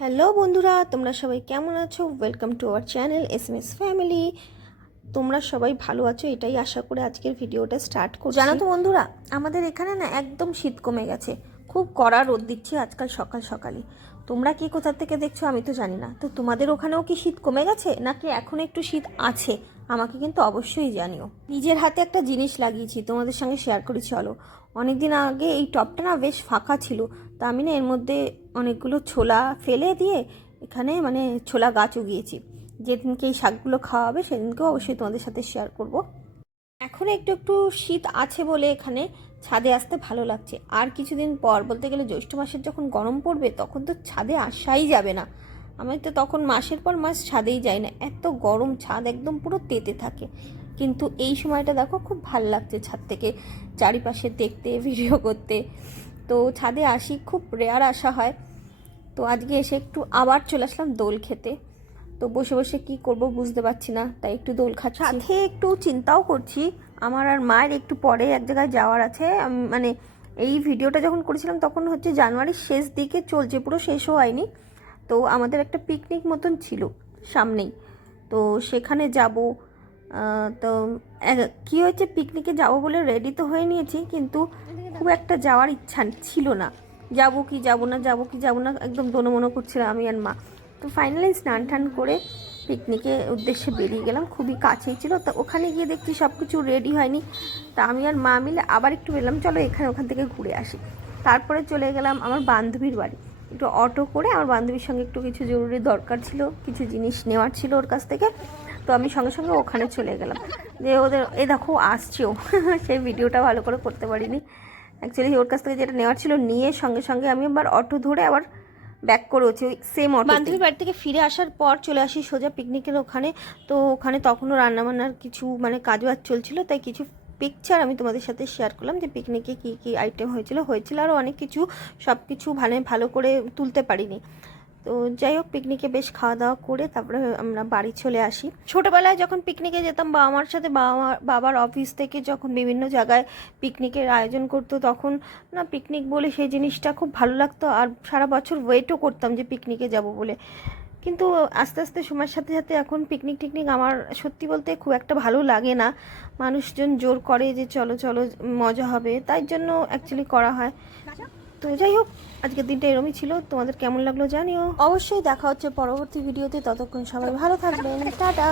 Hello বন্ধুরা, তোমরা সবাই কেমন আছো? Welcome to our channel SMS family. তোমরা সবাই ভালো আছো এটাই আশা করে আজকের ভিডিওটা স্টার্ট করছি। জানো তো বন্ধুরা, আমাদের এখানে না একদম শীত কমে গেছে, খুব কড়া রোদ দিচ্ছে আজকাল সকাল সকালই। তোমরা কি কোথা থেকে দেখছো আমি তো জানি না। তো তোমাদের ওখানেও কি শীত কমে গেছে নাকি এখনও একটু শীত আছে? আমাকে কিন্তু অবশ্যই জানিও। নিজের হাতে একটা জিনিস লাগিয়েছি, তোমাদের সঙ্গে শেয়ার করি চলো। অনেকদিন আগে এই টবটা না বেশ ফাঁকা ছিল, তা আমি না এর মধ্যে অনেকগুলো ছোলা ফেলে দিয়ে এখানে মানে ছোলা গাছ উগিয়েছি। যেদিনকে এই শাকগুলো খাওয়া হবে সেদিনকেও অবশ্যই তোমাদের সাথে শেয়ার করব। এখন একটু একটু শীত আছে বলে এখানে ছাদে আসতে ভালো লাগছে। আর কিছুদিন পর, বলতে গেলে জ্যৈষ্ঠ মাসের যখন গরম পড়বে তখন তো ছাদে আসাই যাবে না। আমি তো তখন মাসের পর মাস ছাদেই যাই না, এত গরম, ছাদ একদম পুরো তেতে থাকে। কিন্তু এই সময়টা দেখো খুব ভালো লাগছে ছাদ থেকে চারিপাশে দেখতে, ভিডিও করতে। তো ছাদে আসি, খুব রেয়ার আসা হয়। তো আজকে এসে একটু আবার চলে আসলাম দোল খেতে। তো বসে বসে কি করব বুঝতে পারছি না, তাই একটু দোল খাচ্ছি। সাথে একটু চিন্তাও করছি, আমার আর মায়ের একটু পরে এক জায়গায় যাওয়ার আছে। মানে এই ভিডিওটা যখন করেছিলাম তখন হচ্ছে জানুয়ারির শেষ দিকে চলছে, পুরো শেষও হয়নি। তো আমাদের একটা পিকনিক মতন ছিল সামনেই, তো সেখানে যাব। তো কী হয়েছে, পিকনিকে যাব বলে রেডি তো হয়ে নিয়েছি, কিন্তু খুব একটা যাওয়ার ইচ্ছা ছিল না। যাবো কি যাবো না, যাবো কি যাবো না, একদম দোনোমনো করছিলাম আমি আর মা। তো ফাইনালি স্নান টান করে পিকনিকের উদ্দেশ্যে বেরিয়ে গেলাম, খুবই কাছেই ছিল। তো ওখানে গিয়ে দেখছি সব কিছু রেডি হয়নি। তা আমি আর মা মিলে আবার একটু বেরলাম, চলো ওখান থেকে ঘুরে আসি। তারপরে চলে গেলাম আমার বান্ধবীর বাড়ি, একটু অটো করে। আমার বান্ধবীর সঙ্গে একটু কিছু জরুরি দরকার ছিল, কিছু জিনিস নেওয়ার ছিল ওর কাছ থেকে। তো আমি সঙ্গে সঙ্গে ওখানে চলে গেলাম। যে ওদের এই দেখো আসছেও সেই ভিডিওটা ভালো করে করতে পারিনি। অ্যাকচুয়ালি ওর কাছ থেকে যেটা নেওয়ার ছিল নিয়ে সঙ্গে সঙ্গে আমি আবার অটো ধরে আবার ব্যাক করে হচ্ছে ওই সেম অটো। বান্ধবীর বাড়ি থেকে ফিরে আসার পর চলে আসি সোজা পিকনিকের ওখানে। তো ওখানে তখনও রান্নাবান্নার কিছু মানে কাজবাজ চলছিল, তাই কিছু পিকচার আমি তোমাদের সাথে শেয়ার করলাম যে পিকনিকে কী কী আইটেম হয়েছিল আরও অনেক কিছু। সব কিছু ভালো করে তুলতে পারিনি। তো যাই হোক, পিকনিকে বেশ খাওয়া দাওয়া করে তারপরে আমরা বাড়ি চলে আসি। ছোটোবেলায় যখন পিকনিকে যেতাম বাবা মার সাথে, বাবার অফিস থেকে যখন বিভিন্ন জায়গায় পিকনিকের আয়োজন করতো, তখন না পিকনিক বলে সেই জিনিসটা খুব ভালো লাগতো। আর সারা বছর ওয়েটও করতাম যে পিকনিকে যাব বলে। কিন্তু আস্তে আস্তে সময়ের সাথে সাথে এখন পিকনিক টিকনিক আমার সত্যি বলতে খুব একটা ভালো লাগে না। মানুষজন জোর করে যে চলো চলো মজা হবে, তাই জন্য অ্যাকচুয়ালি করা হয়। তো যাই হোক, আজকের দিনটা এরমই ছিল। তোমাদের কেমন লাগলো জানিও। অবশ্যই দেখা হচ্ছে পরবর্তী ভিডিওতে, ততক্ষণ সবাই ভালো থাকবেন, টাটা।